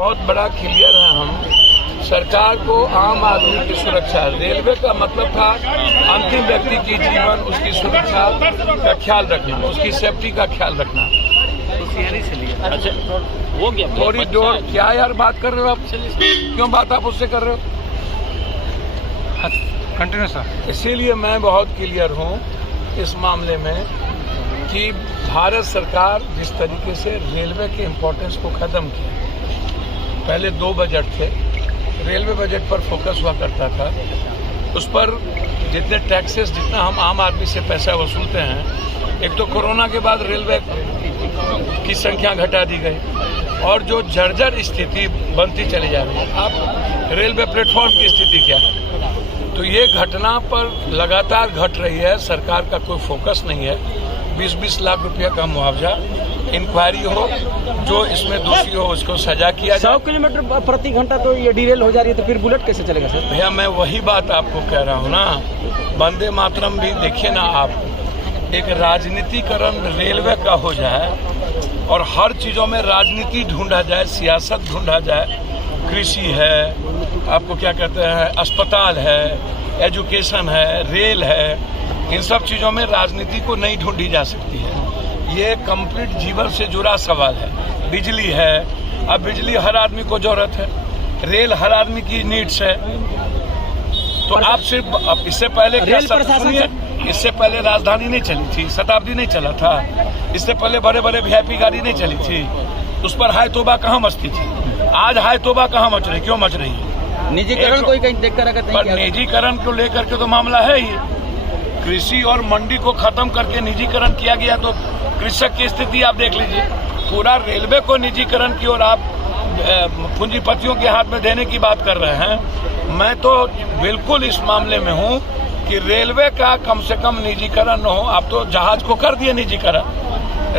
बहुत बड़ा क्लियर है। हम सरकार को आम आदमी की सुरक्षा, रेलवे का मतलब था अंतिम व्यक्ति की जीवन, उसकी सुरक्षा का ख्याल रखना, उसकी सेफ्टी का ख्याल रखना। अच्छा वो क्या थोड़ी डोर क्या यार बात कर रहे हो आप? क्यों बात आप उससे कर रहे हो? Continue sir. इसीलिए मैं बहुत क्लियर हूँ इस मामले में कि भारत सरकार जिस तरीके से रेलवे के इम्पोर्टेंस को खत्म किया, पहले 2 बजट थे, रेलवे बजट पर फोकस हुआ करता था, उस पर जितने टैक्सेस, जितना हम आम आदमी से पैसा वसूलते हैं, एक तो कोरोना के बाद रेलवे की संख्या घटा दी गई और जो जर्जर स्थिति बनती चली जा रही है। अब रेलवे प्लेटफॉर्म की स्थिति क्या है? तो ये घटना पर लगातार घट रही है, सरकार का कोई फोकस नहीं है। 20-20 लाख रुपया का मुआवजा, इंक्वायरी हो, जो इसमें दोषी हो उसको सजा किया जाए। 100 किलोमीटर प्रति घंटा तो ये डिरेल हो जा रही है, तो फिर बुलेट कैसे चलेगा सर? भैया मैं वही बात आपको कह रहा हूँ ना, वंदे मातरम भी देखिए ना आप, एक राजनीतिकरण रेलवे का हो जाए और हर चीज़ों में राजनीति ढूंढा जाए, सियासत ढूंढा जाए, कृषि है, आपको क्या कहते हैं, अस्पताल है, एजुकेशन है, रेल है, इन सब चीज़ों में राजनीति को नहीं ढूंढी जा सकती है। ये कंप्लीट जीवन से जुड़ा सवाल है। बिजली है, अब बिजली हर आदमी को जरूरत है, रेल हर आदमी की नीड्स है। तो आप सिर्फ, अब इससे पहले क्या सुनिए, इससे पहले राजधानी नहीं चली थी, शताब्दी नहीं चला था, इससे पहले बड़े बड़े वीआईपी गाड़ी नहीं चली थी, उस पर हाय तोबा कहाँ मचती थी? आज हाय तोबा कहाँ मच रही? क्यों मच रही है? निजीकरण कोई कहीं देखकर अगर पर निजीकरण को लेकर के तो मामला है ही। कृषि और मंडी को खत्म करके निजीकरण किया गया, तो कृषक की स्थिति आप देख लीजिए। पूरा रेलवे को निजीकरण की और आप पूंजीपतियों के हाथ में देने की बात कर रहे हैं। मैं तो बिल्कुल इस मामले में हूं कि रेलवे का कम से कम निजीकरण न हो। आप तो जहाज को कर दिए निजीकरण,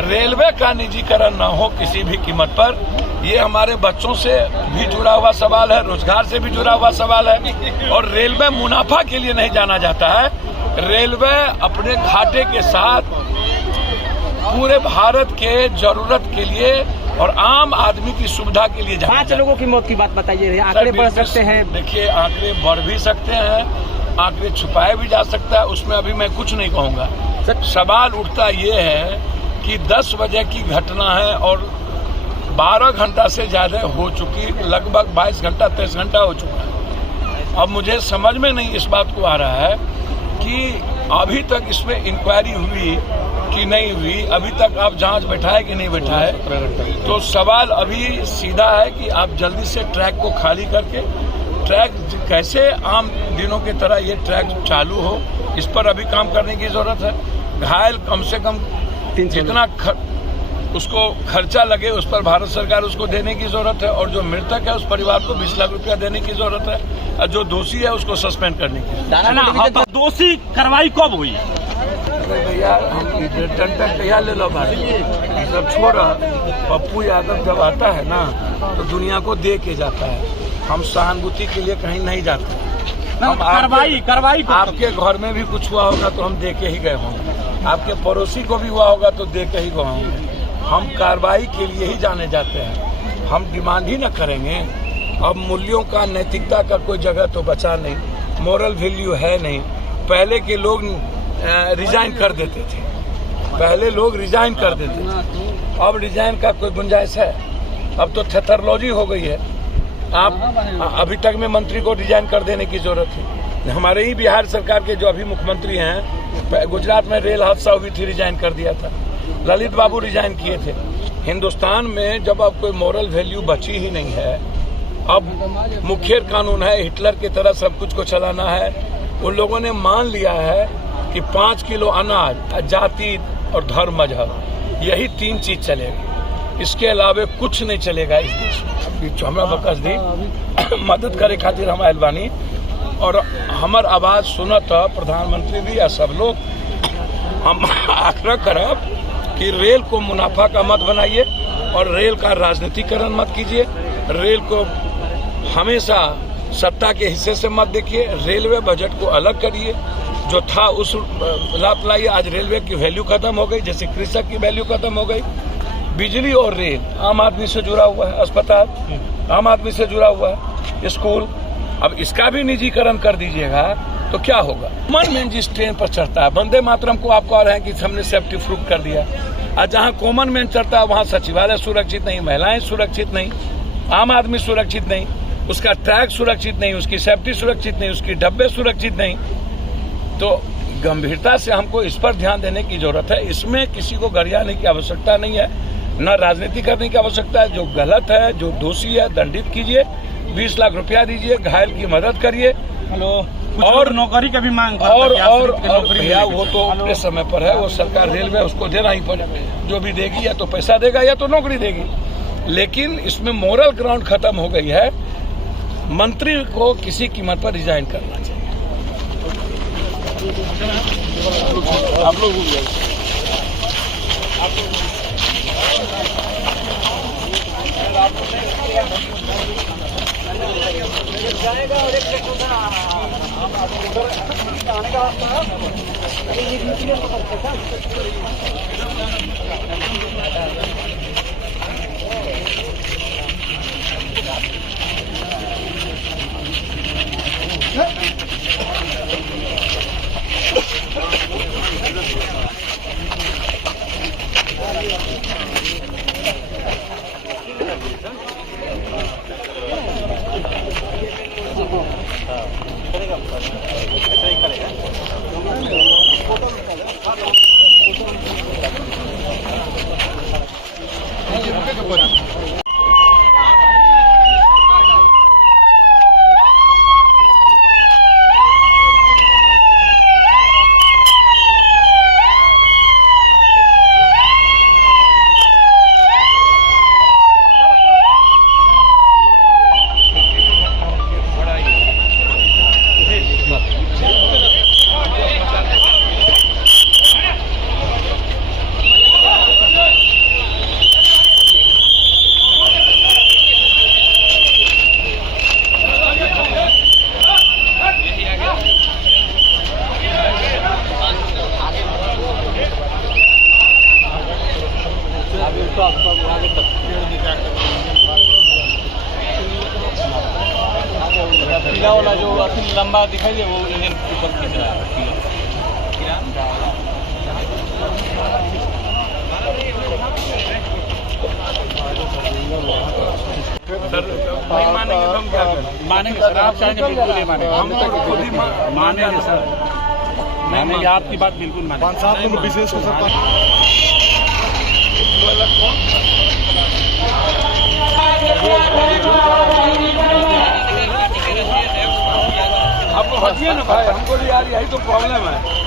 रेलवे का निजीकरण न हो किसी भी कीमत पर। ये हमारे बच्चों से भी जुड़ा हुआ सवाल है, रोजगार से भी जुड़ा हुआ सवाल है। और रेलवे मुनाफा के लिए नहीं जाना जाता है, रेलवे अपने घाटे के साथ पूरे भारत के जरूरत के लिए और आम आदमी की सुविधा के लिए जाना। 5 लोगों की मौत की बात बताइए, आंकड़े बढ़ सकते हैं? देखिए आंकड़े बढ़ भी सकते हैं, आंकड़े छुपाए भी जा सकता है, उसमें अभी मैं कुछ नहीं कहूँगा। सवाल उठता ये है कि 10 बजे की घटना है और 12 घंटा से ज्यादा हो चुकी, लगभग 22 घंटा 23 घंटा हो चुका है। अब मुझे समझ में नहीं इस बात को आ रहा है कि अभी तक इसमें इंक्वायरी हुई कि नहीं हुई, अभी तक आप जांच बैठाए कि नहीं बैठाए। तो सवाल अभी सीधा है कि आप जल्दी से ट्रैक को खाली करके, ट्रैक कैसे आम दिनों की तरह ये ट्रैक चालू हो, इस पर अभी काम करने की जरूरत है। घायल कम से कम जितना उसको खर्चा लगे उस पर भारत सरकार उसको देने की जरूरत है, और जो मृतक है उस परिवार को 20 लाख रुपया देने की जरूरत है, और जो दोषी है उसको सस्पेंड करने की। दोषी कार्रवाई कब हुई? भैया हम डंडक तैयार ले लो भाई, सब छोड़ा। पप्पू यादव जब आता है ना तो दुनिया को दे के जाता है, हम सहानुभूति के लिए कहीं नहीं जाते। हम कार्रवाई आपके घर में भी कुछ हुआ होगा तो हम दे के ही गए होंगे, आपके पड़ोसी को भी हुआ होगा तो दे के ही गए होंगे। हम कार्रवाई के लिए ही जाने जाते हैं, हम डिमांड ही न करेंगे। अब मूल्यों का, नैतिकता का कोई जगह तो बचा नहीं, मोरल वैल्यू है नहीं। पहले के लोग रिजाइन कर देते थे, पहले लोग रिजाइन कर देते थे, अब रिजाइन का कोई गुंजाइश है? अब तो थेथरोलॉजी हो गई है। आप अभी तक में मंत्री को रिजाइन कर देने की जरूरत है। हमारे ही बिहार सरकार के जो अभी मुख्यमंत्री हैं, गुजरात में रेल हादसा हुई थी, रिजाइन कर दिया था, ललित बाबू रिजाइन किए थे। हिंदुस्तान में जब अब कोई मोरल वैल्यू बची ही नहीं है, अब मुखियर कानून है, हिटलर की तरह सब कुछ को चलाना है। उन लोगों ने मान लिया है कि 5 किलो अनाज, जाति और धर्म, मजहब, यही 3 चीज चलेगी, इसके अलावा कुछ नहीं चलेगा इस देश में। हमरा बकस दी मदद करे खातिर हम आयल बानी, और हमार आवाज सुनत प्रधानमंत्री भी या सब लोग। हम आग्रह करब कि रेल को मुनाफा का मत बनाइए और रेल का राजनीतिकरण मत कीजिए, रेल को हमेशा सत्ता के हिस्से से मत देखिए। रेलवे बजट को अलग करिए, जो था उस लाभ लाइए। आज रेलवे की वैल्यू खत्म हो गई, जैसे कृषक की वैल्यू खत्म हो गई। बिजली और रेल आम आदमी से जुड़ा हुआ है, अस्पताल आम आदमी से जुड़ा हुआ है स्कूल। अब इसका भी निजीकरण कर दीजिएगा तो क्या होगा। कॉमन मैन जिस ट्रेन पर चढ़ता है, वंदे मातरम को आप कह रहे हैं कि हमने सेफ्टी प्रूफ कर दिया, और जहाँ कॉमन मैन चढ़ता है वहाँ सचिवालय सुरक्षित नहीं, महिलाएं सुरक्षित नहीं, आम आदमी सुरक्षित नहीं, उसका ट्रैक सुरक्षित नहीं, उसकी सेफ्टी सुरक्षित नहीं, उसकी डब्बे सुरक्षित नहीं। तो गंभीरता से हमको इस पर ध्यान देने की जरूरत है। इसमें किसी को गरियाने की आवश्यकता नहीं है, न राजनीति करने की आवश्यकता है। जो गलत है, जो दोषी है, दंडित कीजिए, 20 लाख रुपया दीजिए, घायल की मदद करिए। और नौकरी का भी मांग और भैया वो तो अपने समय पर है, वो सरकार रेलवे उसको देना ही पड़ेगा। जो भी देगी या तो पैसा देगा या तो नौकरी देगी। लेकिन इसमें मोरल ग्राउंड खत्म हो गई है। मंत्री को किसी कीमत पर रिजाइन करना चाहिए। आप लोग जाएगा और एक आने का रास्ता पीला वाला जो लंबा दिखाई दे वो इंजन ऊपर खींच रहा है। सर नहीं मानेंगे तो हम क्या करें? मानेंगे सर, आप चाहेंगे बिल्कुल नहीं मानेंगे। हम तो खुद ही मानेंगे सर, मानेंगे, आपकी बात बिल्कुल मानेंगे। विशेष आपको हटिए ना भाई, हमको यार यही तो प्रॉब्लम है।